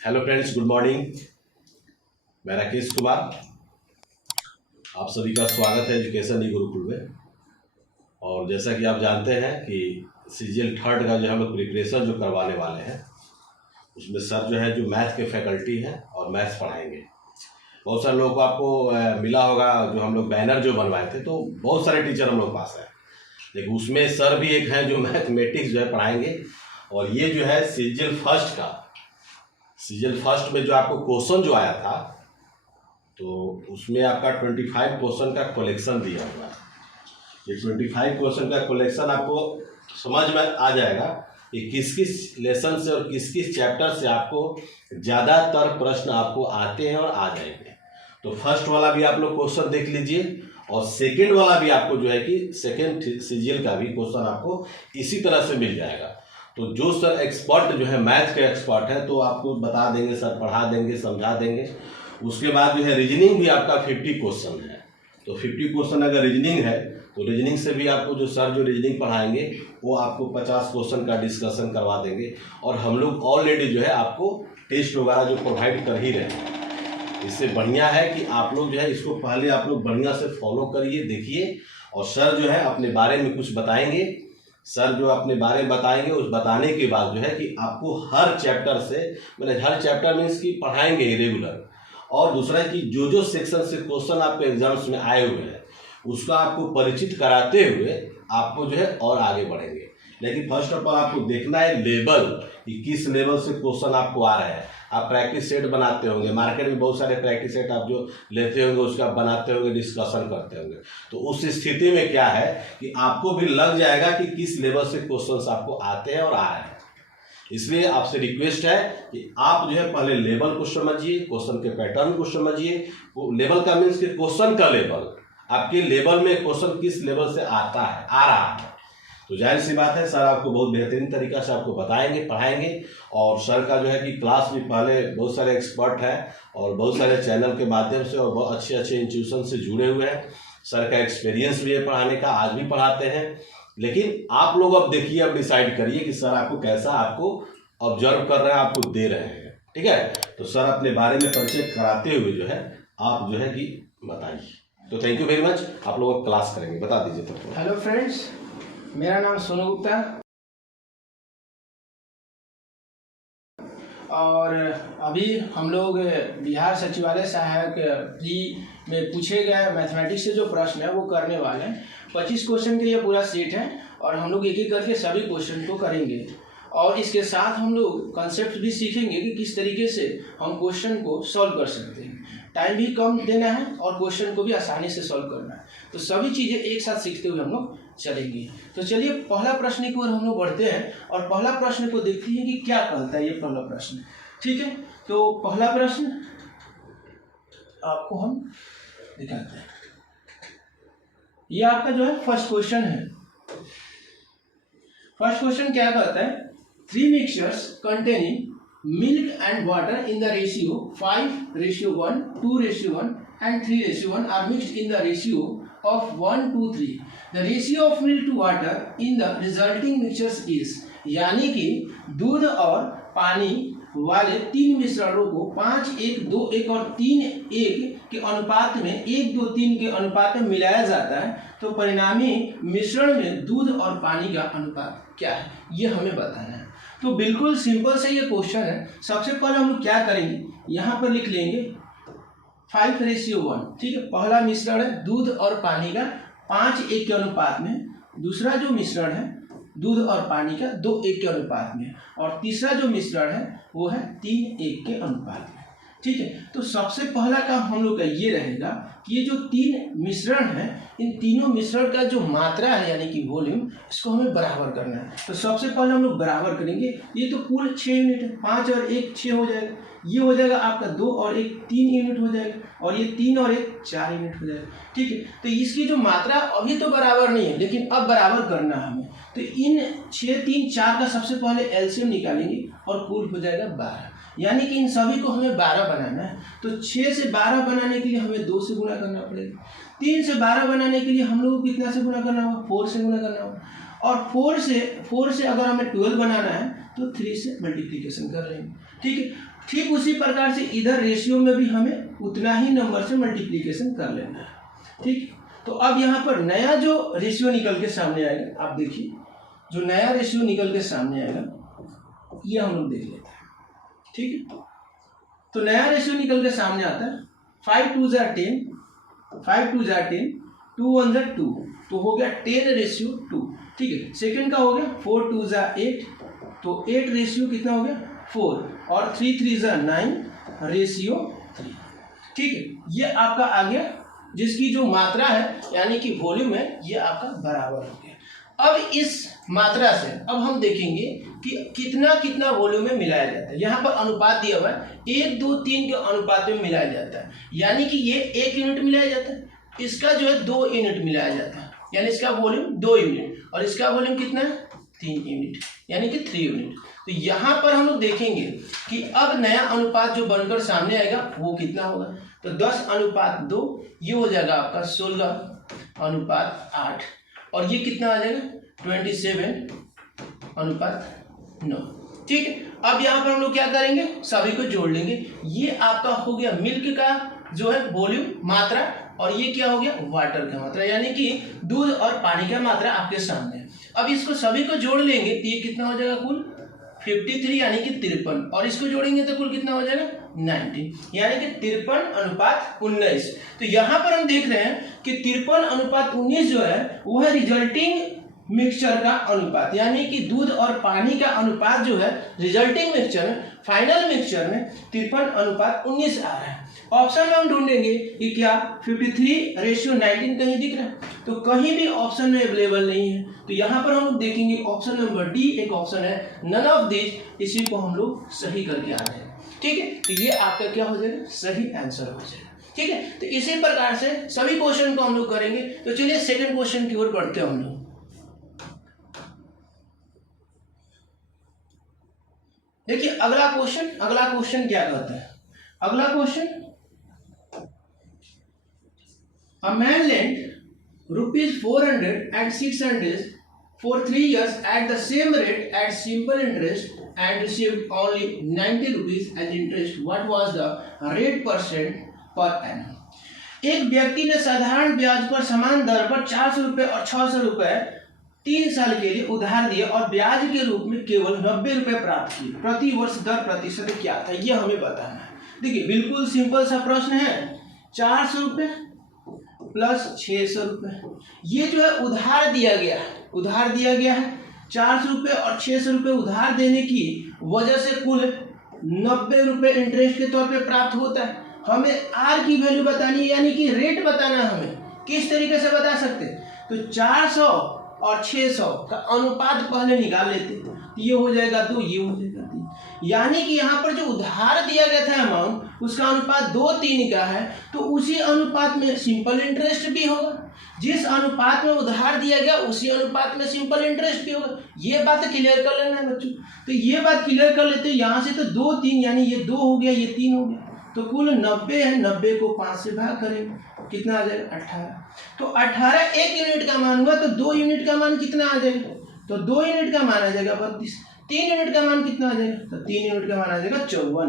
Hello friends, good morning. मैं राकेश कुमार, आप सभी का स्वागत है एजुकेशन ई गुरुकुल में। और जैसा कि आप जानते हैं कि सीजीएल थर्ड का जो हम लोग प्रिपरेशन जो करवाने वाले हैं, उसमें सर जो है जो मैथ के फैकल्टी हैं और मैथ्स पढ़ाएंगे। बहुत सारे लोगों को आपको मिला होगा, जो हम लोग बैनर जो बनवाए थे, तो बहुत सारे टीचर हम लोग पास हैं, लेकिन उसमें सर भी एक हैं जो मैथमेटिक्स जो है पढ़ाएंगे। और ये जो है सीजीएल फर्स्ट में जो आपको क्वेश्चन जो आया था, तो उसमें आपका 25 क्वेश्चन का कलेक्शन दिया हुआ है। ये 25 क्वेश्चन का कलेक्शन आपको समझ में आ जाएगा कि किस किस लेसन से और किस किस चैप्टर से आपको ज़्यादातर प्रश्न आपको आते हैं और आ जाएंगे। तो फर्स्ट वाला भी आप लोग क्वेश्चन देख लीजिए, और सेकेंड वाला भी आपको जो है कि सेकेंड सीजीएल का भी क्वेश्चन आपको इसी तरह से मिल जाएगा। तो जो सर एक्सपर्ट जो है मैथ के एक्सपर्ट हैं, तो आपको बता देंगे, सर पढ़ा देंगे, समझा देंगे। उसके बाद जो है रीजनिंग भी आपका 50 क्वेश्चन है। तो 50 क्वेश्चन अगर रीजनिंग है, तो रीजनिंग से भी आपको जो सर जो रीजनिंग पढ़ाएंगे वो आपको 50 क्वेश्चन का डिस्कशन करवा देंगे। और हम लोग ऑलरेडी जो है आपको टेस्ट वगैरह जो प्रोवाइड कर ही रहे हैं। इससे बढ़िया है कि आप लोग जो है इसको पहले आप लोग बढ़िया से फॉलो करिए, देखिए। और सर जो है अपने बारे में कुछ बताएंगे। सर जो अपने बारे में बताएंगे, उस बताने के बाद जो है कि आपको हर चैप्टर से, मतलब हर चैप्टर मीन्स कि पढ़ाएंगे रेगुलर। और दूसरा कि जो जो सेक्शन से क्वेश्चन आपके एग्जाम्स में आए हुए हैं, उसका आपको परिचित कराते हुए आपको जो है और आगे बढ़ेंगे। लेकिन फर्स्ट ऑफ ऑल आपको देखना है लेवल, कि किस लेवल से क्वेश्चन आपको आ रहा है। आप प्रैक्टिस सेट बनाते होंगे, मार्केट में बहुत सारे प्रैक्टिस सेट आप जो लेते होंगे, उसका बनाते होंगे, डिस्कशन करते होंगे। तो उस स्थिति में क्या है कि आपको भी लग जाएगा कि किस लेवल से क्वेश्चंस आपको आते हैं और आ रहे हैं। इसलिए आपसे रिक्वेस्ट है कि आप जो है पहले लेवल को समझिए, क्वेश्चन के पैटर्न को समझिए। लेवल का मीन्स कि क्वेश्चन का लेवल, आपके लेवल में क्वेश्चन किस लेवल से आता है, आ रहा है। तो जाहिर सी बात है सर आपको बहुत बेहतरीन तरीका से आपको बताएंगे, पढ़ाएंगे। और सर का जो है कि क्लास भी पहले बहुत सारे एक्सपर्ट हैं और बहुत सारे चैनल के माध्यम से और बहुत अच्छे अच्छे इंस्टीट्यूशन से जुड़े हुए हैं। सर का एक्सपीरियंस भी है पढ़ाने का, आज भी पढ़ाते हैं। लेकिन आप लोग अब देखिए, अब डिसाइड करिए कि सर आपको कैसा आपको ऑब्जर्व कर रहे हैं, आपको दे रहे हैं। ठीक है, तो सर अपने बारे में परिचय कराते हुए जो है आप जो है कि बताइए। तो थैंक यू वेरी मच। आप लोग क्लास करेंगे, बता दीजिए तो। हेलो फ्रेंड्स, मेरा नाम सोनू गुप्ता और अभी हम लोग बिहार सचिवालय सहायक प्री में पूछे गए मैथमेटिक्स से जो प्रश्न है वो करने वाले हैं। 25 क्वेश्चन के ये पूरा सेट है और हम लोग एक एक करके सभी क्वेश्चन को करेंगे। और इसके साथ हम लोग कंसेप्ट भी सीखेंगे कि किस तरीके से हम क्वेश्चन को सॉल्व कर सकते हैं। टाइम भी कम देना है और क्वेश्चन को भी आसानी से सॉल्व करना है। तो सभी चीज़ें एक साथ सीखते हुए हम लोग चलेंगे। तो चलिए पहला प्रश्न की ओर हम लोग बढ़ते हैं और पहला प्रश्न को देखते हैं कि क्या कहता है ये पहला प्रश्न। ठीक है, तो पहला प्रश्न आपको हम दिखाते हैं। ये आपका जो है फर्स्ट क्वेश्चन है। फर्स्ट क्वेश्चन क्या कहता है, 3 mixtures containing milk and water in the ratio 5:1, 2:1 and 3:1 are mixed in the ratio of 1:3. The ratio of milk to water in the resulting mixtures is, यानी कि दूध और पानी वाले 3 मिश्रणों को 5:1:2:1 और 3:1 के अनुपात में 1:2:3 के अनुपात में मिलाया जाता है। तो परिणामी मिश्रण में दूध और पानी का अनुपात क्या है, ये हमें बताना है। तो बिल्कुल सिंपल से ये क्वेश्चन है। सबसे पहले हम लोग क्या करेंगे, यहाँ पर लिख लेंगे 5:1। ठीक है, पहला मिश्रण है दूध और पानी का 5:1 के अनुपात में, दूसरा जो मिश्रण है दूध और पानी का 2:1 के अनुपात में, और तीसरा जो मिश्रण है वो है 3:1 के अनुपात में। ठीक है, तो सबसे पहला काम हम लोग का ये रहेगा कि ये जो 3 मिश्रण है, इन तीनों मिश्रण का जो मात्रा है यानी कि वॉल्यूम, इसको हमें बराबर करना है। तो सबसे पहले हम लोग बराबर करेंगे। ये तो कुल 6 यूनिट है, 5 और 1 6 हो जाएगा। ये हो जाएगा आपका 2 और 1 3 यूनिट हो जाएगा, और ये 3 और 1 4 यूनिट हो जाएगा। ठीक है, तो इसकी जो मात्रा अभी तो बराबर नहीं है, लेकिन अब बराबर करना है हमें। तो इन 6 3 4 का सबसे पहले एलसीएम निकालेंगे और कुल हो जाएगा 12, यानी कि इन सभी को हमें 12 बनाना है। तो 6 से 12 बनाने के लिए हमें 2 से गुणा करना पड़ेगा। 3 से 12 बनाने के लिए हम लोग को कितना से गुणा करना होगा, 4 से गुणा करना होगा। और 4 से अगर हमें 12 बनाना है तो 3 से मल्टीप्लिकेशन कर लेंगे। ठीक है, ठीक उसी प्रकार से इधर रेशियो में भी हमें उतना ही नंबर से मल्टीप्लीकेशन कर लेना है। ठीक, तो अब यहाँ पर नया जो रेशियो निकल के सामने आएगा, आप देखिए जो नया रेशियो निकल के सामने आएगा ये हम लोग देख लेते हैं। ठीक है, तो नया रेशियो निकल के सामने आता है 5 2 जार 10, 5 2 जार 10, 2 1 जार 2, तो हो गया 10:2। ठीक है, सेकंड का हो गया 4 2 जार 8, तो 8 रेशियो कितना हो गया 4, और 3 3 जार 9:3। ठीक है, ये आपका आ गया, जिसकी जो मात्रा है यानी कि वॉल्यूम है ये आपका बराबर हो गया। अब इस मात्रा से अब हम देखेंगे कि कितना कितना वॉल्यूम में मिलाया जाता है। यहाँ पर अनुपात दिया हुआ है 1 2 3 के अनुपात में मिलाया जाता है, यानी कि ये 1 यूनिट मिलाया जाता है, इसका जो है 2 यूनिट मिलाया जाता है, यानी इसका वॉल्यूम 2 यूनिट, और इसका वॉल्यूम कितना है 3 यूनिट, यानी कि 3 यूनिट। तो यहाँ पर हम लोग देखेंगे कि अब नया अनुपात जो बनकर सामने आएगा वो कितना होगा, तो 10:2 ये हो जाएगा आपका 16:8, और ये कितना आ जाएगा 27:9। ठीक है, अब यहाँ पर हम लोग क्या करेंगे, सभी को जोड़ लेंगे। ये आपका हो गया मिल्क का जो है वॉल्यूम मात्रा, और ये क्या हो गया वाटर का मात्रा, यानी कि दूध और पानी का मात्रा आपके सामने है। अब इसको सभी को जोड़ लेंगे तो ये कितना हो जाएगा कुल 53 यानी कि 53, और इसको जोड़ेंगे तो कुल कितना हो जाएगा 19, यानी कि 53:19। तो यहाँ पर हम देख रहे हैं कि 53:19 जो है वो है रिजल्टिंग मिक्सचर का अनुपात, यानी कि दूध और पानी का अनुपात जो है रिजल्टिंग मिक्सचर में, फाइनल मिक्सचर में 53:19 आ रहा है। ऑप्शन में हम ढूंढेंगे कि क्या 53:19 कहीं दिख रहा है, तो कहीं भी ऑप्शन में अवेलेबल नहीं है। तो यहाँ पर हम लोग देखेंगे ऑप्शन नंबर डी एक ऑप्शन है, नन ऑफ दिस, इसी को हम लोग सही करके आ रहे हैं। ठीक है, तो ये आपका क्या हो जाएगा सही आंसर हो जाएगा। ठीक है, तो इसी प्रकार से सभी क्वेश्चन को हम लोग करेंगे। तो चलिए सेकंड क्वेश्चन की ओर बढ़ते हैं हम लोग। देखिए अगला क्वेश्चन क्या कहता है, अगला question, a man lent ₹400 and 600 for 3 years at the same rate at simple interest and received only ₹90 as interest. What was the rate percent per annum? एक व्यक्ति ने साधारण ब्याज पर समान दर पर ₹400 और ₹600 3 साल के लिए उधार दिए और ब्याज के रूप में केवल ₹90 प्राप्त किए। प्रति वर्ष दर प्रतिशत क्या था, ये हमें बताना है। देखिए बिल्कुल सिंपल सा प्रश्न है, ₹400 प्लस ₹600, ये जो है उधार दिया गया है, ₹400 और ₹600 उधार देने की वजह से कुल ₹90 इंटरेस्ट के तौर पे प्राप्त होता है। हमें आर की वैल्यू बतानी है, यानी कि रेट बताना है। हमें किस तरीके से बता सकते हैं, तो 400 और 600 का अनुपात पहले निकाल लेते हैं, ये हो जाएगा 2, ये हो जाएगा 3, यानी कि यहाँ पर जो उधार दिया गया था अमाउंट उसका अनुपात 2:3 का है, तो उसी अनुपात में सिंपल इंटरेस्ट भी होगा। जिस अनुपात में उधार दिया गया उसी अनुपात में सिंपल इंटरेस्ट भी होगा। ये बात क्लियर कर लेना है बच्चों, तो ये बात क्लियर कर लेते हैं। यहाँ से तो 2 3 यानी ये 2 हो गया, ये 3 हो गया, तो कुल 90 है। 90 को 5 से भाग करेंगे, कितना आ जाएगा 18। तो 18 1 यूनिट का मान हुआ, तो 2 यूनिट का मान कितना आ जाएगा, तो 2 यूनिट का मान आ जाएगा 32। 3 यूनिट का मान कितना आ जाएगा, तो 3 यूनिट का मान आ जाएगा 54।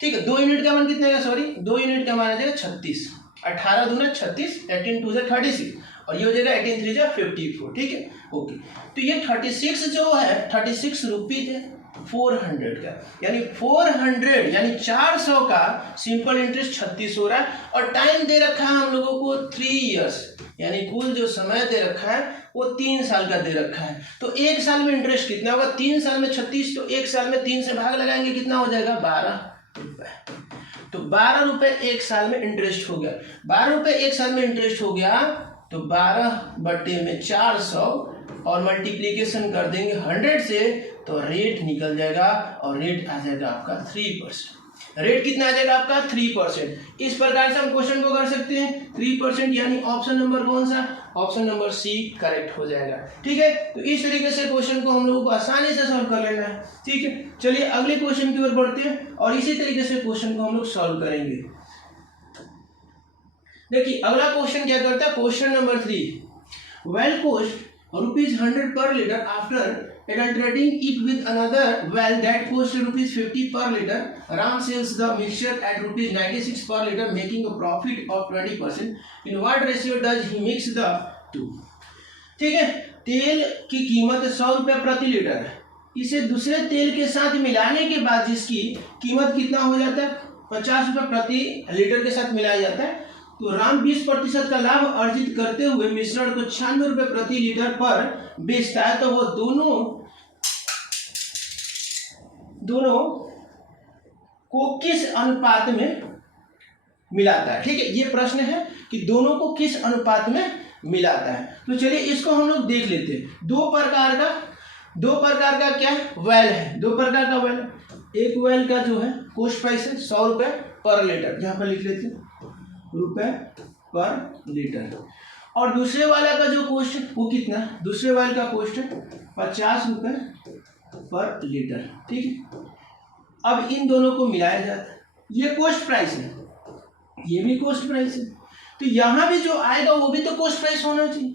ठीक है, 2 यूनिट का मान कितना आएगा, सॉरी 2 यूनिट का मान आ जाएगा 36। 18 दूना 36, 18 2 36, और ये हो जाएगा 18 3 54। ठीक है, ओके। तो ये 36 जो है 36 रुपीज है 400 का, यानी 400 यानी 400 का सिंपल इंटरेस्ट 36 हो रहा है, और टाइम दे रखा है हम लोगों को 3 इयर्स, यानी कुल जो समय दे रखा है वो 3 साल का दे रखा है। तो 1 साल में इंटरेस्ट कितना होगा, 3 साल में 36, तो 1 साल में 3 से भाग लगाएंगे, कितना हो जाएगा 12 रुपए। तो 12 रुपए 1 साल में इंटरेस्ट हो गया। 12 रुपए 1 साल में इंटरेस्ट हो गया, तो 12/400 और मल्टीप्लीकेशन कर देंगे 100 से, तो रेट निकल जाएगा, और रेट आ जाएगा आपका 3%। रेट कितना आ जाएगा आपका 3%। इस प्रकार से हम क्वेश्चन को कर सकते हैं 3%, यानी ऑप्शन नंबर कौन सा, ऑप्शन नंबर सी करेक्ट हो जाएगा। ठीक है, तो इस तरीके से क्वेश्चन को हम लोगों को आसानी से सॉल्व कर लेना है। ठीक है, चलिए अगले क्वेश्चन की ओर बढ़ते हैं, और इसी तरीके से क्वेश्चन को हम लोग सॉल्व करेंगे। देखिए अगला क्वेश्चन क्या करता है, question number 3, well cost ₹100 per liter after adulterating it with another well that cost rupees 50 per liter. Ram sells the mixture at rupees 96 per liter, making a profit of 20%. In what ratio does he mix the two? ठीक है, तेल की कीमत 100 रुपये प्रति litre है, इसे दूसरे तेल के साथ मिलाने के बाद जिसकी कीमत कितना हो जाता है, 50 रुपये प्रति लीटर के साथ मिलाया जाता है, तो राम 20% का लाभ अर्जित करते हुए मिश्रण को 96 रुपये प्रति लीटर पर बेचता है। तो वो दोनों को किस अनुपात में मिलाता है? ठीक है, ये प्रश्न है कि दोनों को किस अनुपात में मिलाता है। तो चलिए इसको हम लोग देख लेते हैं। दो प्रकार का क्या वेल है, दो प्रकार का वेल। एक वेल का जो है कॉस्ट प्राइस है 100 रुपये पर लीटर, यहाँ पर लिख लेते हैं रुपये पर लीटर, और दूसरे वाला का जो कॉस्ट है वो कितना है, दूसरे वाले का कॉस्ट है 50 रुपये पर लीटर। ठीक है, अब इन दोनों को मिलाया जाता है, ये कॉस्ट प्राइस है, ये भी कॉस्ट प्राइस है, तो यहाँ भी जो आएगा वो भी तो कॉस्ट प्राइस होना चाहिए,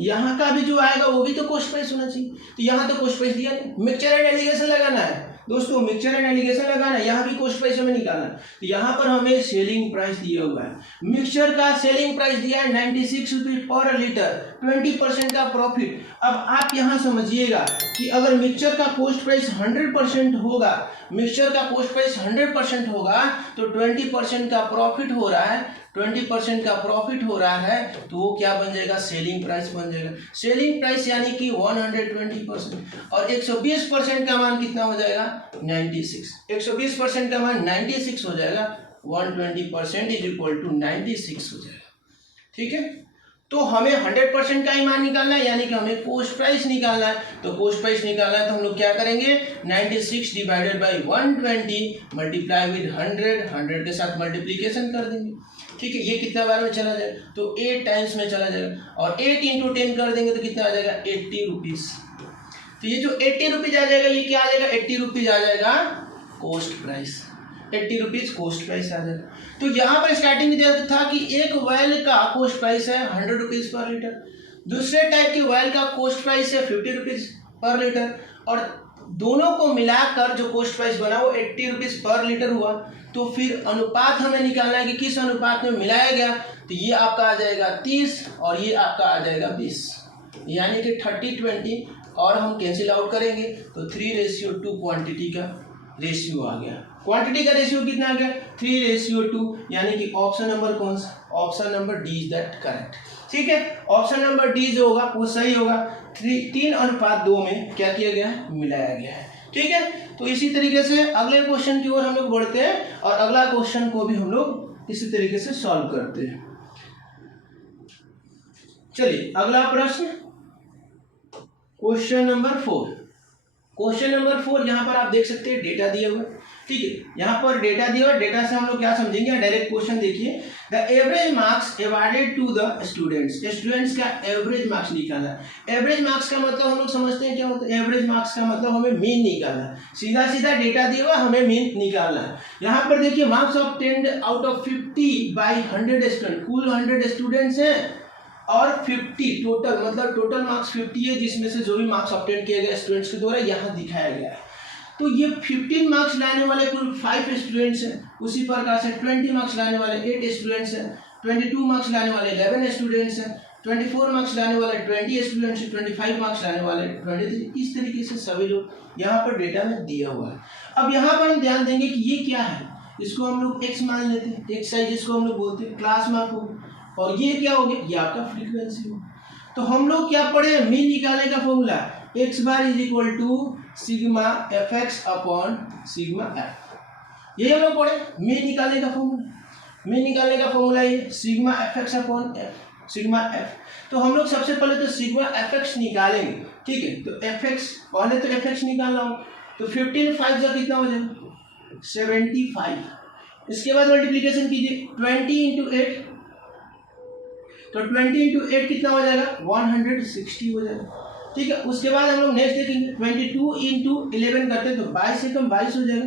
यहाँ का भी जो आएगा वो भी तो कॉस्ट प्राइस होना चाहिए। तो यहाँ तो कॉस्ट प्राइस दिया नहीं, मिक्सचर एंड एलिगेशन लगाना है दोस्तों, मिक्सचर एंड एलिगेशन लगाना है, यहाँ भी कॉस्ट प्राइस हमें निकालना है। तो यहाँ पर हमें सेलिंग प्राइस दिया हुआ है, मिक्सचर का सेलिंग प्राइस दिया है 96 रुपये पर लीटर, 20% का प्रॉफिट। अब आप यहाँ समझिएगा कि अगर मिक्सचर का कॉस्ट प्राइस 100% होगा, मिक्सचर का कॉस्ट प्राइस 100% होगा तो 20% का प्रॉफिट हो रहा है, 20% का प्रॉफिट हो रहा है, तो वो क्या बन जाएगा, सेलिंग प्राइस बन जाएगा। सेलिंग प्राइस यानी कि 120%, और 120% का मान कितना हो जाएगा, 96। 120% का मान 96 हो जाएगा, 120% इज इक्वल टू 96 हो जाएगा। ठीक है, तो हमें 100% का ही मान निकालना है, यानी कि हमें कॉस्ट प्राइस निकालना है। तो कॉस्ट प्राइस निकालना है तो हम लोग क्या करेंगे, 96 डिवाइडेड बाई 120 मल्टीप्लाई विद 100 के साथ मल्टीप्लीकेशन कर देंगे। ठीक है, ये कितना बार में चला जाएगा, तो 8 टाइम्स में चला जाएगा, और 8 × 10 कर देंगे तो कितना आ जाएगा, 80 रुपीज़। तो ये जो 80 रुपीज़ आ जाएगा, ये क्या आ जाएगा, 80 रुपीज़ आ जाएगा cost price, 80 rupees cost price आ जाएगा। तो यहाँ पर स्टार्टिंग में दिया था कि एक वेल का कॉस्ट प्राइस है 100 रुपीज़ पर लीटर, दूसरे टाइप की वेल का कॉस्ट प्राइस है 50 रुपीज़ पर लीटर, और दोनों को मिलाकर जो कॉस्ट प्राइस बना वो 80 रुपीज़ पर लीटर हुआ। तो फिर अनुपात हमें निकालना है कि किस अनुपात में मिलाया गया, तो ये आपका आ जाएगा 30 और ये आपका आ जाएगा 20, यानी कि 30-20, और हम कैंसिल आउट करेंगे तो 3:2 क्वांटिटी का रेशियो आ गया। क्वांटिटी का रेशियो कितना आ गया, 3:2, यानी कि ऑप्शन नंबर कौन सा, option number D is that correct. ठीक है, ऑप्शन नंबर डी जो होगा वो सही होगा, 3:2 में क्या किया गया है, मिलाया गया है। ठीक है, तो इसी तरीके से अगले क्वेश्चन की ओर हम लोग बढ़ते हैं, और अगला क्वेश्चन को भी हम लोग इसी तरीके से सॉल्व करते हैं। चलिए अगला प्रश्न, क्वेश्चन नंबर 4। क्वेश्चन नंबर 4 यहाँ पर आप देख सकते हैं डेटा दिया हुआ है। ठीक है, यहाँ पर डेटा दिया हुआ है, डेटा से हम लोग क्या समझेंगे, डायरेक्ट क्वेश्चन देखिए। The average marks awarded to the students, students का एवरेज मार्क्स निकालना। एवरेज मार्क्स का मतलब हम लोग समझते हैं क्या होता है, एवरेज मार्क्स का मतलब हमें मीन निकालना है, सीधा सीधा डेटा दिया हुआ हमें मीन निकालना है। यहाँ पर देखिए marks obtained out of 50 by 100 student, कुल 100 स्टूडेंट्स हैं, और 50 टोटल, मतलब टोटल मार्क्स 50 है, जिसमें से जो भी मार्क्स ऑब्टेन किए गए स्टूडेंट्स के द्वारा यहाँ दिखाया गया है। तो ये 15 मार्क्स लाने वाले कुल 5 स्टूडेंट्स हैं, उसी प्रकार से 20 मार्क्स लाने वाले 8 स्टूडेंट्स हैं, 22 मार्क्स लाने वाले 11 स्टूडेंट्स हैं, 24 मार्क्स लाने वाले 20 स्टूडेंट्स हैं, 25 मार्क्स लाने वाले 23। इस तरीके से सभी लोग यहाँ पर डेटा में दिया हुआ है। अब यहाँ पर हम ध्यान देंगे कि ये क्या है, इसको हम लोग x मान लेते हैं, x साइज इसको हम लोग बोलते हैं, क्लास मार्क हो, और ये क्या हो गया, ये आपका फ्रीक्वेंसी हो। तो हम लोग क्या पढ़े, मीन निकालने का formula, x bar is equal to sigma fx upon sigma f, ये हम लोग पढ़े मीन निकालने का फॉर्मूला। मीन निकालने का फॉर्मूला ये sigma fx upon sigma f। तो हम लोग सबसे पहले तो सिग्मा fx निकालेंगे। ठीक है, तो fx पहले तो fx निकालना हो, तो 15 5 का कितना हो जाएगा, 75। इसके बाद मल्टीप्लीकेशन कीजिए 20 × 8, तो 20 × 8 कितना हो जाएगा, 160 हो जाएगा। ठीक है, उसके बाद हम लोग नेक्स्ट देखेंगे 22 × 11 करते हैं, तो 22 से कम 22 हो जाएगा,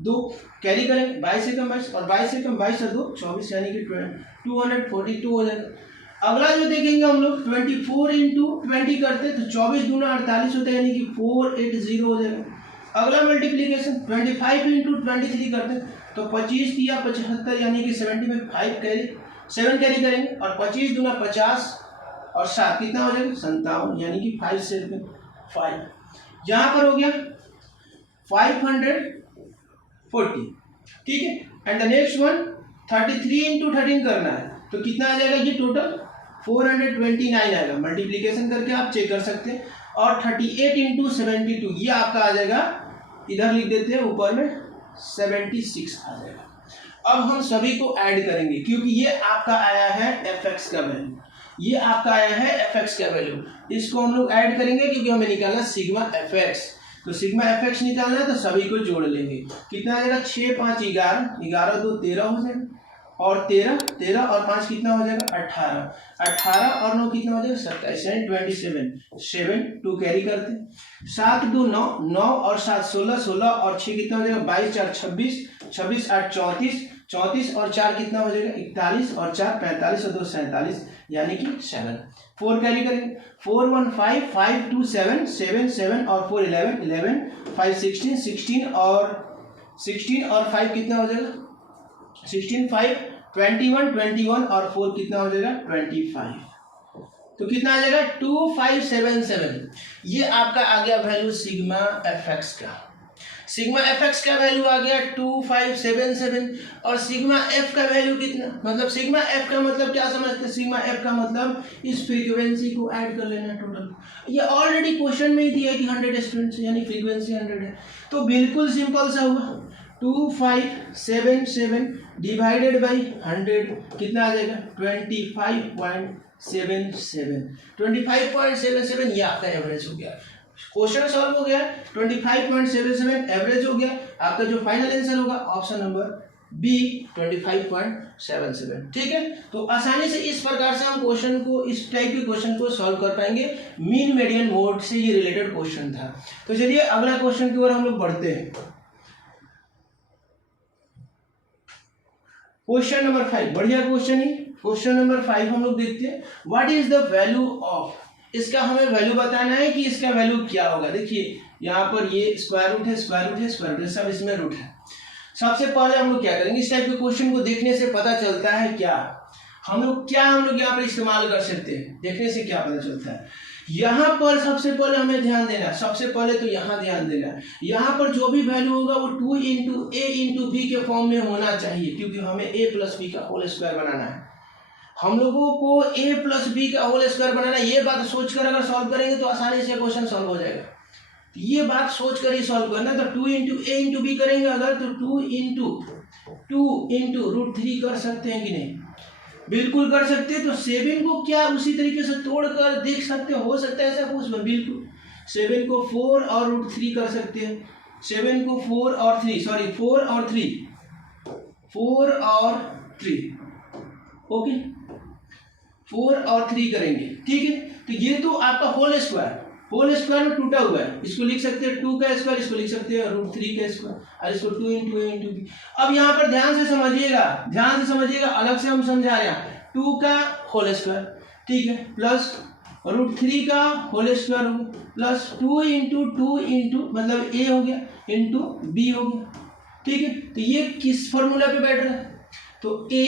2 कैरी करेंगे, 22 से कम 22, और 22 से कम 22 और 2 24, यानी कि 242 हो जाएगा। अगला जो देखेंगे हम लोग 24 इंटू 20 करते हैं तो 24 दूना 48 होता है, यानी कि 480 हो जाएगा। अगला मल्टीप्लीकेशन 25 इंटू 23 करते हैं तो 25 किया 75, यानी कि 70 में 5 कैरी 7 कैरी करेंगे, और 25 दूना 50 और 7 कितना हो जाएगा 57, यानी कि 5 7 5। यहाँ पर हो गया 540, ठीक है। And the next one 33 into 13 करना है तो कितना आ जाएगा, ये टोटल 429 आएगा। मल्टीप्लीकेशन करके आप चेक कर सकते हैं। और 38 इंटू 72 ये आपका आ जाएगा, इधर लिख देते हैं ऊपर में 76 आ जाएगा। अब हम सभी को ऐड करेंगे क्योंकि ये आपका आया है fx का वैल्यू, ये आपका आया है fx का वैल्यू, इसको हम लोग ऐड करेंगे क्योंकि हमें निकालना सिग्मा fx। तो सिग्मा fx निकालना है तो सभी को जोड़ लेंगे। कितना आ जाएगा 6 5 11, 11 2 13 हो जाएगा, और 13 13 और 5 कितना हो जाएगा 18, 18 और 9 कितना हो जाएगा 27, यानी 27 7 2 कैरी करते हैं। 7 2 9, 9 और 7 16, 16 और 6 कितना हो जाएगा 22 4 26, 26 8 34, 34 और 4 कितना हो जाएगा 41, और 4 45 और 2 47, यानी कि 7। 4 कैरी करेंगे 4 1 5, 5 2 7, 7 7 और 4 11, 11 5 16, 16 और 5 कितना हो जाएगा 16 5 21, 21 और 4 कितना हो जाएगा 25, तो कितना आ जाएगा 2577। ये आपका आ गया वैल्यू सिग्मा fx का। सिग्मा fx का वैल्यू आ गया 2577, और सिग्मा f का वैल्यू कितना, मतलब सिग्मा f का मतलब क्या समझते हैं, सिग्मा f का मतलब इस फ्रीक्वेंसी को ऐड कर लेना टोटल। ये ऑलरेडी क्वेश्चन में ही दिया है कि 100 स्टूडेंट्स यानी फ्रीक्वेंसी 100 है, तो बिल्कुल सिंपल सा हुआ 2577 डिवाइडेड बाई 100 कितना आ जाएगा 25.77, 25.77 ये आपका एवरेज हो गया। क्वेश्चन सॉल्व हो गया, 25.77 एवरेज हो गया। आपका जो फाइनल आंसर होगा ऑप्शन नंबर बी 25.77, ठीक है। तो आसानी से इस प्रकार से हम क्वेश्चन को, इस टाइप के क्वेश्चन को सॉल्व कर पाएंगे। मीन मीडियन मोड से ये रिलेटेड क्वेश्चन था। तो चलिए अगला क्वेश्चन की ओर हम लोग बढ़ते हैं। क्वेश्चन नंबर 5, बढ़िया क्वेश्चन ही। क्वेश्चन नंबर 5 हम लोग देखते हैं, what is the value of, इसका हमें वैल्यू बताना है कि इसका वैल्यू क्या होगा। देखिए यहाँ पर ये स्क्वायर रूट है, स्क्वायर रूट है, स्क्वायर रूट है, सब इसमें रूट है। सबसे पहले हम लोग क्या करेंगे, इस टाइप के क्वेश्चन को देखने से पता चलता है क्या हम लोग यहाँ पर इस्तेमाल कर सकते हैं, देखने से क्या पता चलता है। यहाँ पर सबसे पहले हमें ध्यान देना है, सबसे पहले तो यहाँ ध्यान देना है, यहाँ पर जो भी वैल्यू होगा वो 2 इंटू ए इंटू बी के फॉर्म में होना चाहिए, क्योंकि हमें ए प्लस बी का होल स्क्वायर बनाना है। हम लोगों को ए प्लस बी का होल स्क्वायर बनाना है। ये बात सोचकर अगर सॉल्व करेंगे तो आसानी से क्वेश्चन सॉल्व हो जाएगा। ये बात सोचकर ही सॉल्व करना। तो 2 इंटू ए इंटू बी करेंगे अगर, तो 2 इंटू रूट 3 कर सकते हैं कि नहीं, बिल्कुल कर सकते हैं। तो 7 को क्या उसी तरीके से तोड़कर देख सकते हो सकता है ऐसा कुछ, बिल्कुल 7 को 4 और रूट 3 कर सकते हैं। 7 को 4 और 3, सॉरी 4 और 3, 4 और 3, ओके 4 और 3 करेंगे, ठीक है। तो ये तो आपका होल स्क्वायर में टूटा हुआ है, इसको लिख सकते हैं 2 का स्क्वायर, इसको लिख सकते हैं रूट 3 का स्क्वायर, और इसको 2 इंटू ए इंटू बी। अब यहाँ पर ध्यान से समझिएगा, अलग से हम समझा रहे हैं। 2 का होल स्क्वायर, ठीक है, प्लस रूट 3 का होल स्क्वायर हो गया, प्लस 2 इंटू मतलब ए हो गया इंटू बी हो गया, ठीक है। तो ये किस फॉर्मूला पे बैठ रहा है, तो ए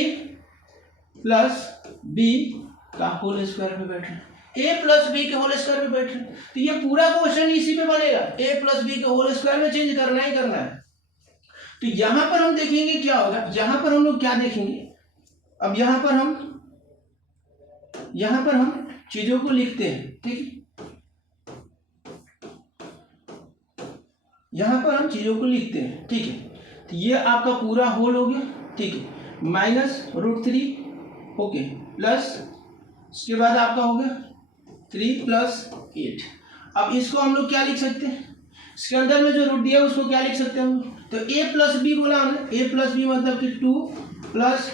प्लस बी का होल स्क्वायर पे बैठ रहा है, ए प्लस बी के होल स्क्वायर पे बैठ रहे हैं। तो ये पूरा क्वेश्चन इसी पे बनेगा, ए प्लस बी के होल स्क्वायर में चेंज करना ही करना है। तो यहां पर हम देखेंगे क्या होगा, यहां पर हम लोग क्या देखेंगे, अब यहां पर हम चीजों को लिखते हैं, ठीक है, यहां पर हम चीजों को लिखते हैं, ठीक है। तो ये आपका पूरा होल हो गया, ठीक है, माइनस रूट 3, ओके, प्लस इसके बाद आपका हो गया 3 प्लस 8। अब इसको हम लोग क्या लिख सकते हैं, इसके अंदर में जो रूट दिया है उसको क्या लिख सकते हैं हम, तो ए प्लस बी बोला हमने, ए प्लस बी मतलब कि 2 प्लस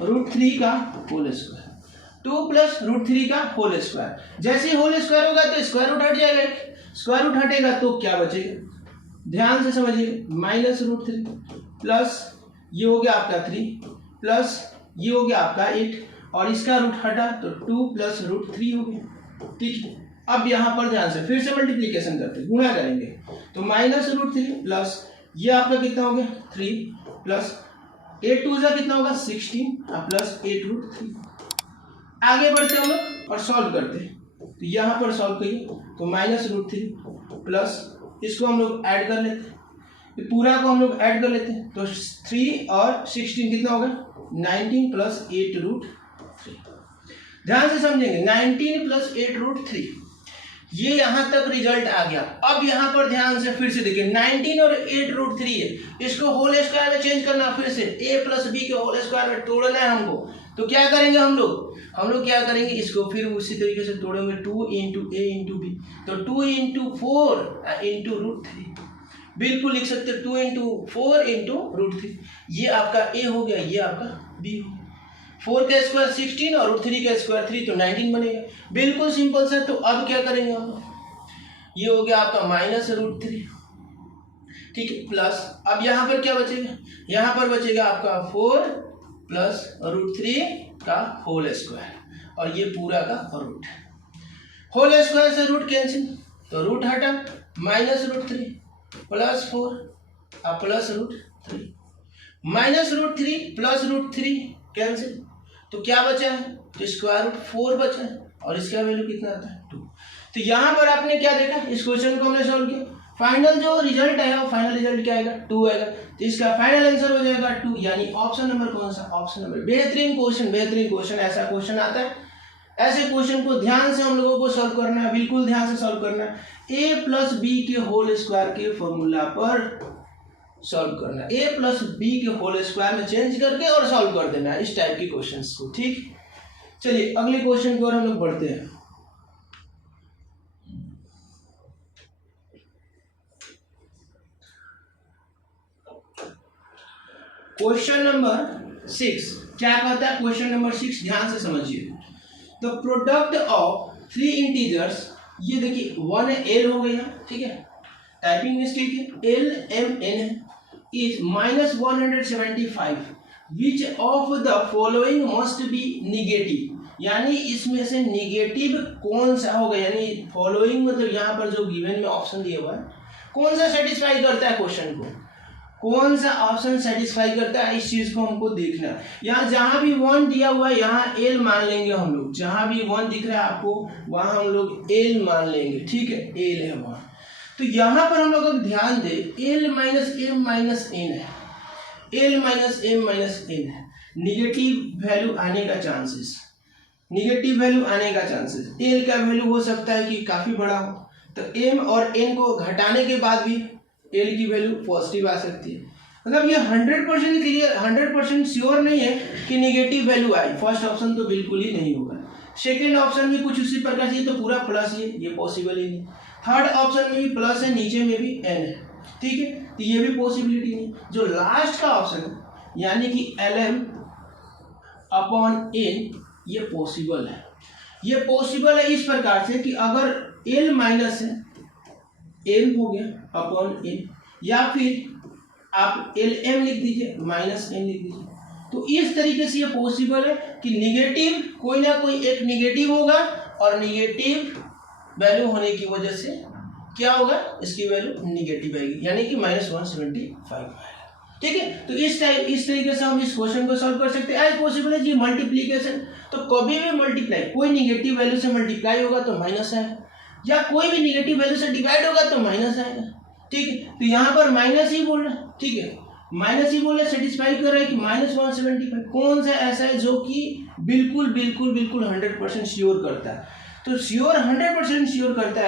रूट 3 का होल स्क्वायर, 2 प्लस रूट 3 का होल स्क्वायर। जैसे ही होल स्क्वायर होगा तो स्क्वायर रूट हट जाएगा, स्क्वायर रूट हटेगा तो क्या बचेगा, ध्यान से समझिए, माइनस रूट 3 प्लस ये हो गया आपका 3 प्लस ये हो गया आपका 8, और इसका रूट हटा तो 2 प्लस रूट 3 हो गया। ठीक है, अब यहाँ पर ध्यान से फिर से मल्टीप्लीकेशन करते हैं, गुणा करेंगे तो माइनस रूट 3 प्लस ये आपका कितना हो गया 3 प्लस 8 2 कितना होगा 16 प्लस 8 रूट 3। आगे बढ़ते हम लोग और सॉल्व करते हैं, तो यहाँ पर सॉल्व करिए तो माइनस रूट 3 प्लस इसको हम लोग ऐड कर लेते हैं, तो पूरा को हम लोग ऐड कर लेते हैं तो 3 और 16 कितना होगा 19 प्लस 8 रूट 3। ध्यान से समझेंगे 19 प्लस 8 रूट 3, ये यहाँ तक रिजल्ट आ गया। अब यहाँ पर ध्यान से फिर से देखिए 19 और 8 रूट 3 है, इसको होल स्क्वायर में चेंज करना, फिर से a प्लस बी के होल स्क्वायर में तोड़ना है हमको। तो क्या करेंगे हम लोग क्या करेंगे, इसको फिर उसी तरीके से तोड़ेंगे 2 इंटू ए इंटू बी, तो 2 इंटू 4 इंटू रूट 3, बिल्कुल लिख सकते 2 इंटू 4 इंटू रूट 3। ये आपका a हो गया, ये आपका b हो गया। 4 का स्क्वायर 16 और रूट 3 का स्क्वायर 3 तो 19 बनेगा, बिल्कुल सिंपल सा। तो अब क्या करेंगे हम लोग, ये हो गया आपका माइनस रूट 3, ठीक है, प्लस अब यहाँ पर क्या बचेगा, यहाँ पर बचेगा आपका 4 प्लस रूट 3 का होल स्क्वायर और ये पूरा का रूट, होल स्क्वायर से रूट कैंसिल तो रूट हटा, minus root 3 plus 4 plus root 3, minus root 3 plus root 3 cancel, तो क्या बचा है, तो स्क्वायर रूट 4 बचा है और इसका वैल्यू कितना आता है 2। तो यहाँ पर आपने क्या देखा, इस क्वेश्चन को हमने सॉल्व किया, फाइनल जो रिजल्ट आएगा वो फाइनल रिजल्ट क्या आएगा 2 आएगा, तो इसका फाइनल आंसर हो जाएगा 2, यानी ऑप्शन नंबर कौन सा, ऑप्शन नंबर। बेहतरीन क्वेश्चन, ऐसा क्वेश्चन आता है, ऐसे क्वेश्चन को ध्यान से हम लोगों को सॉल्व करना है, बिल्कुल ध्यान से सॉल्व करना है। ए प्लस बी के होल स्क्वायर के फॉर्मूला पर सॉल्व करना है, ए प्लस बी के होल स्क्वायर में चेंज करके और सॉल्व कर देना है इस टाइप के क्वेश्चंस को। ठीक, चलिए अगले क्वेश्चन की ओर हम लोग बढ़ते हैं। क्वेश्चन नंबर 6 क्या कहता है, क्वेश्चन नंबर 6 ध्यान से समझिए। द प्रोडक्ट ऑफ 3 इंटीजर्स, ये देखिए 1 एल हो गई ना, ठीक है, टाइपिंग मिस्टेक है, एल एम एन है, is -175, which of the following must be negative, यानी इसमें से निगेटिव कौन सा होगा, यानी फॉलोइंग मतलब यहाँ पर जो गिवन में ऑप्शन दिया हुआ है कौन सा सेटिस्फाई करता है क्वेश्चन को, कौन सा ऑप्शन सेटिस्फाई करता है, इस चीज को हमको देखना है। यहाँ जहां भी 1 दिया हुआ है यहाँ एल मान लेंगे हम लोग, जहां भी 1 दिख रहा है आपको वहां हम लोग एल मान लेंगे, ठीक है, एल है वहां। तो यहाँ पर हम लोग अगर ध्यान दें L minus M minus N है, L minus M minus N है, निगेटिव वैल्यू आने का चांसेस, निगेटिव वैल्यू आने का चांसेस, एल का वैल्यू हो सकता है कि काफी बड़ा हो, तो एम और एन को घटाने के बाद भी एल की वैल्यू पॉजिटिव आ सकती है। मतलब ये 100% क्लियर, 100% श्योर नहीं है कि निगेटिव वैल्यू आए, फर्स्ट ऑप्शन तो बिल्कुल ही नहीं होगा, सेकंड ऑप्शन में कुछ उसी प्रकार से, तो पूरा प्लस है, ये पॉसिबल ही नहीं, थर्ड ऑप्शन में भी प्लस है, नीचे में भी एन है, ठीक है, तो ये भी पॉसिबिलिटी नहीं। जो लास्ट का ऑप्शन है यानी कि एल अपॉन एन, ये पॉसिबल है, ये पॉसिबल है इस प्रकार से कि अगर एल माइनस है, एम हो गया अपॉन एन, या फिर आप एल एम लिख दीजिए माइनस एन लिख दीजिए, तो इस तरीके से ये पॉसिबल है कि निगेटिव कोई ना कोई एक निगेटिव होगा और निगेटिव वैल्यू होने की वजह से क्या होगा, इसकी वैल्यू निगेटिव आएगी, यानी कि -175 आएगा, ठीक है। तो इस तरीके से हम इस क्वेश्चन को सॉल्व कर सकते हैं। एज पॉसिबल है जी मल्टीप्लीकेशन, तो कभी भी मल्टीप्लाई, कोई निगेटिव वैल्यू से मल्टीप्लाई होगा तो माइनस आएगा, या कोई भी निगेटिव वैल्यू से डिवाइड होगा तो माइनस आएगा, ठीक है। तो यहाँ पर माइनस ही बोल रहा है, ठीक है, माइनस ही बोल रहा है, सेटिस्फाई कर रहा है कि -175 कौन सा ऐसा है जो कि बिल्कुल बिल्कुल बिल्कुल 100% श्योर करता है, तो श्योर 100% श्योर करता है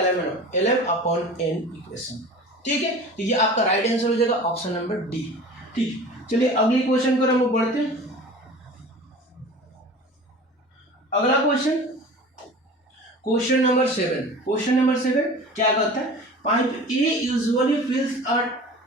एल अपॉन एन इक्वेशन, ठीक है। तो ये आपका राइट आंसर हो जाएगा ऑप्शन नंबर डी, ठीक है। चलिए अगले क्वेश्चन पर हम लोग बढ़ते हैं। अगला क्वेश्चन नंबर 7, क्वेश्चन नंबर 7 क्या कहता है, pipe A usually fills a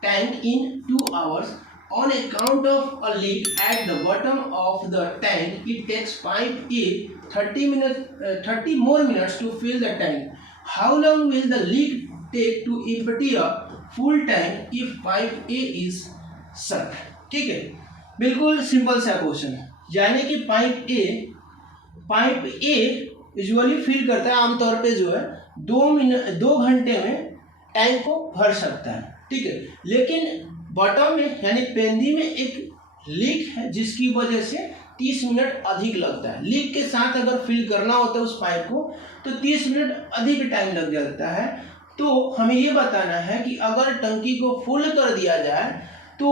tank in 2 hours on account of a leak at the bottom of the tank. It takes pipe A 30 more minutes to fill the tank. How long will the leak take to empty a full tank if pipe A is shut? ठीक है, बिल्कुल simple सा question है, यानी कि pipe A pipe A usually fill करता है आमतौर पे जो है 2 घंटे में टैंक को भर सकता है, ठीक है। लेकिन बॉटम में यानी पेंदी में एक लीक है जिसकी वजह से 30 मिनट अधिक लगता है। लीक के साथ अगर फिल करना होता है उस पाइप को तो 30 मिनट अधिक टाइम लग जाता है। तो हमें ये बताना है कि अगर टंकी को फुल कर दिया जाए तो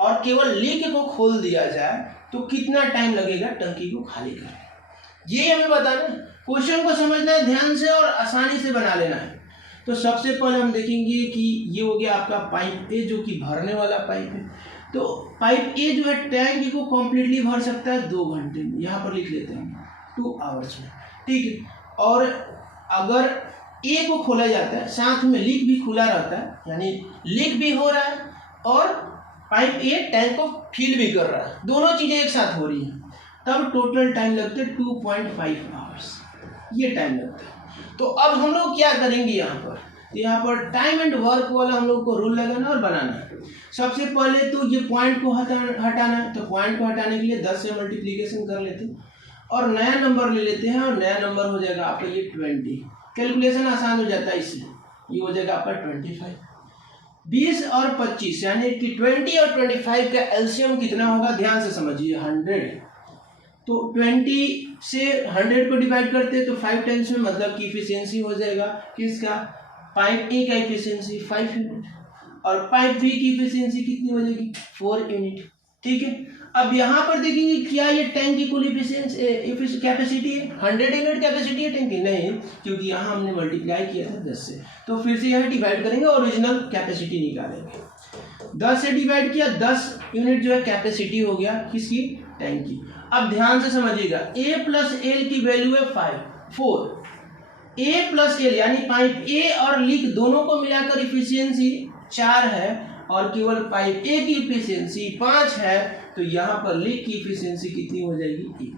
और केवल लीक को खोल दिया जाए तो कितना टाइम लगेगा टंकी को खाली करने, ये हमें बताना है। क्वेश्चन को समझना है ध्यान से और आसानी से बना लेना है। तो सबसे पहले हम देखेंगे कि ये हो गया आपका पाइप ए जो कि भरने वाला पाइप है। तो पाइप ए जो है टैंक को कम्प्लीटली भर सकता है 2 घंटे में, यहाँ पर लिख लेते हैं 2 आवर्स में, ठीक है। और अगर ए को खोला जाता है साथ में लीक भी खुला रहता है, यानी लीक भी हो रहा है और पाइप ए टैंक को फिल भी कर रहा है, दोनों चीज़ें एक साथ हो रही हैं, तब टोटल टाइम लगता है 2.5 आवर्स, ये टाइम लगता है। तो अब हम लोग क्या करेंगे यहाँ पर टाइम एंड वर्क वाला हम लोग को रूल लगाना और बनाना है। सबसे पहले तो ये पॉइंट को हटाना है। तो पॉइंट को हटाने के लिए 10 से मल्टीप्लिकेशन कर लेते हैं और नया नंबर ले लेते हैं और नया नंबर हो जाएगा आपका ये 20। कैलकुलेशन आसान हो जाता है इससे, ये हो जाएगा आपका 25। 20 और 25 यानी कि 20 और 25 का एलसीएम कितना होगा, ध्यान से समझिए 100। तो 20 से 100 को डिवाइड करते हैं तो 5 टाइम्स में, मतलब कि इफिशियंसी हो जाएगा किसका, पाइप ए का इफिशियंसी 5 यूनिट और पाइप बी की इफिशियंसी कितनी हो जाएगी 4 यूनिट, ठीक है। अब यहाँ पर देखेंगे क्या ये टैंक की कुल इफिशियंसी कैपेसिटी है 100 यूनिट कैपेसिटी है टैंक की, नहीं, क्योंकि यहाँ हमने मल्टीप्लाई किया था 10 से। तो फिर से यहाँ डिवाइड करेंगे, ओरिजिनल कैपेसिटी निकालेंगे। 10 से डिवाइड किया, 10 यूनिट जो है कैपेसिटी हो गया किसकी, टैंक की। अब ध्यान से समझिएगा A प्लस एल की वैल्यू है 4। A प्लस एल यानी पाइप ए और लीक दोनों को मिलाकर इफिशियंसी 4 है और केवल पाइप ए की इफिशियंसी 5 है। तो यहाँ पर लीक की इफिशियंसी कितनी हो जाएगी 1,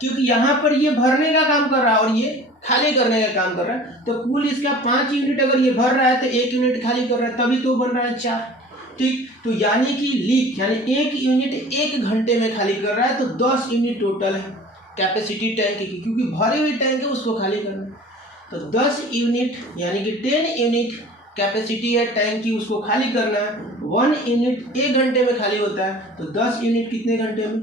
क्योंकि यहाँ पर ये भरने का काम कर रहा है और ये खाली करने का काम कर रहा है। तो कुल इसका 5 यूनिट अगर ये भर रहा है तो 1 यूनिट खाली कर रहा है, तभी तो बन रहा है 4, ठीक। तो यानी कि लीक यानी 1 यूनिट 1 घंटे में खाली कर रहा है, तो 10 यूनिट टोटल है कैपेसिटी टैंक की, क्योंकि भरी हुई टैंक है उसको खाली करना है। तो 10 यूनिट यानी कि 10 यूनिट कैपेसिटी है टैंक की, उसको खाली करना है। 1 यूनिट 1 घंटे में खाली होता है, तो 10 यूनिट कितने घंटे में,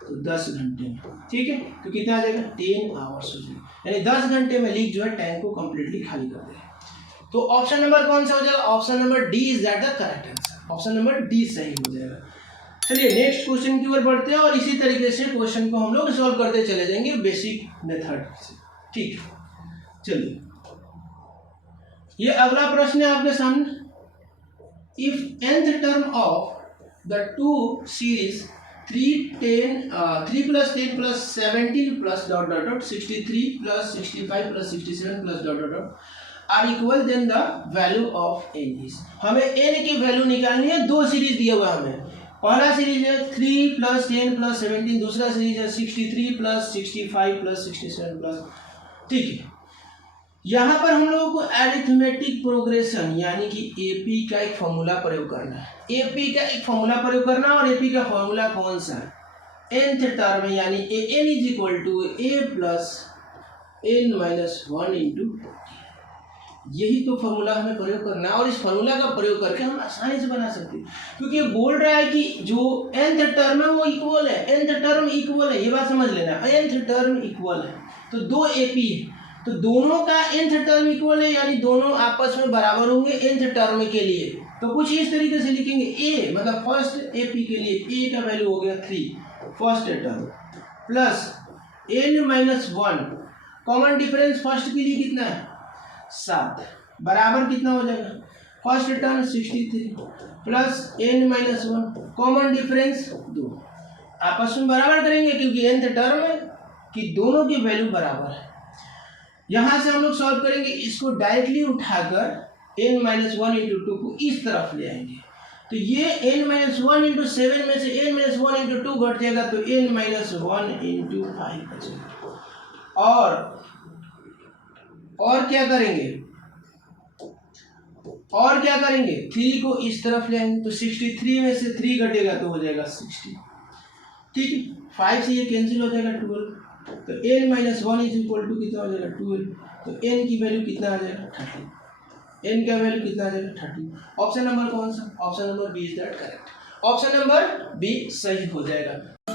तो 10 घंटे में, ठीक है। तो कितना आ जाएगा 10 आवर्स हो जाएगा, यानी 10 घंटे में लीक जो है टैंक को कम्प्लीटली खाली कर देगा। तो ऑप्शन नंबर कौन सा हो जाएगा, option number D is that the correct answer, option number D सही हो जाएगा। चलिए नेक्स्ट क्वेश्चन की ओर बढ़ते हैं और इसी तरीके से क्वेश्चन को हम लोग सॉल्व करते चले जाएंगे बेसिक मेथड से, ठीक है। चलिए ये अगला प्रश्न है आपके सामने। If nth term of the 2 series 3 plus 10 plus 17 plus ... 63 plus 65 plus 67 plus ... are equal then the value of n is. हमें n की वैल्यू निकालनी है, 2 सीरीज दिया हुआ हमें। पहला सीरीज है 3 plus 10 plus 17, दूसरा सीरीज है 63 plus 65 plus 67 plus, ठीक है। यहाँ पर हम लोगों को एरिथमेटिक प्रोग्रेशन यानी कि एपी का एक फॉर्मूला प्रयोग करना है। एपी का एक फॉर्मूला प्रयोग करना है और एपी का फॉर्मूला कौन सा है, nth टर्म यानी an is equal to a plus n minus 1 into, यही तो फॉर्मूला हमें प्रयोग करना है और इस फॉर्मूला का प्रयोग करके हम आसानी से बना सकते हैं, क्योंकि ये बोल रहा है कि जो nth टर्म है वो इक्वल है, nth टर्म इक्वल है, ये बात समझ लेना, nth टर्म इक्वल है। तो 2 एपी है, तो दोनों का nth टर्म इक्वल है, यानी दोनों आपस में बराबर होंगे nth टर्म के लिए। तो कुछ इस तरीके से लिखेंगे a मतलब फर्स्ट एपी के लिए a का वैल्यू हो गया 3 first term, plus n minus 1 common difference first के लिए कितना है 7, बराबर कितना हो जाएगा first term 63 plus n minus 1 common difference 2, आपस में बराबर करेंगे क्योंकि nth टर्म है कि दोनों की वैल्यू बराबर है। यहाँ से हम लोग सॉल्व करेंगे, इसको डायरेक्टली उठाकर n माइनस 1 इंटू 2 को इस तरफ ले आएंगे, तो ये n माइनस 1 इंटू 7 में से n माइनस 1 इंटू 2 घट जाएगा, तो n माइनस 1 इंटू 5 बचेगा। और क्या करेंगे, 3 को इस तरफ ले आएंगे, तो 63 में से 3 घटेगा तो हो जाएगा 60, ठीक है। 5 से ये कैंसिल हो जाएगा 12, तो n minus one is equal to कितना हो जाएगा 12। तो n की वैल्यू कितना आ जाएगा 30। n का वैल्यू कितना आ जाएगा 30। ऑप्शन नंबर कौन सा? Option number B is that correct. Option number B सही हो जाएगा।